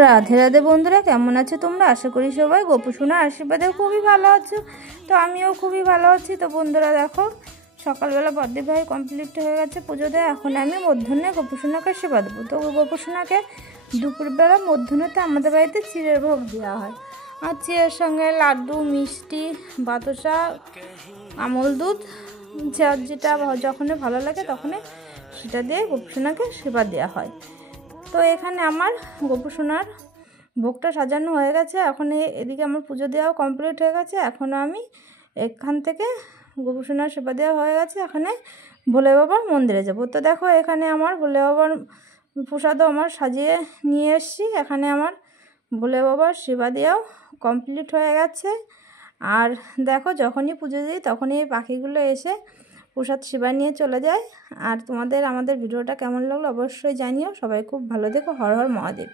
রাধে রাধে বন্ধুরা, কেমন আছো তোমরা? আশা করি সবাই গোপুসোনার আশীর্বাদে খুবই ভালো আছো। তো আমিও খুবই ভালো আছি। তো বন্ধুরা দেখো, সকালবেলা বদ্দি ভাই কমপ্লিট হয়ে গেছে পুজো দেয়। এখন আমি মধ্যাহ্নে গোপুসোনাকে সেবা দেবো। তো গোপুসোনাকে দুপুরবেলা মধ্যাহ্নতে আমাদের বাড়িতে চিড়ের ভোগ দেওয়া হয়। আর চিড়ের সঙ্গে লাড্ডু, মিষ্টি, বাতাসা, আমল দুধ, যার যেটা যখনই ভালো লাগে তখনই সেটা দিয়ে গোপুসোনাকে সেবা দেওয়া হয়। তো এখানে আমার গোপুসোনার ভোগটা সাজানো হয়ে গেছে। এখন এদিকে আমার পুজো দেওয়াও কমপ্লিট হয়ে গেছে। এখন আমি এখান থেকে গোপুসোনার সেবা দেওয়া হয়ে গেছে, এখানে ভোলে বাবার মন্দিরে যাব। তো দেখো, এখানে আমার ভোলে বাবার প্রসাদও আমার সাজিয়ে নিয়ে এসেছি। এখানে আমার ভোলে বাবার সেবা দেওয়াও কমপ্লিট হয়ে গেছে। আর দেখো, যখনই পুজো দিই তখনই এই পাখিগুলো এসে প্রসাদ সেবা নিয়ে চলে যায়। আর তোমাদের আমাদের ভিডিওটা কেমন লাগলো অবশ্যই জানিও। সবাই খুব ভালো থেকো। হর হর মহাদেব।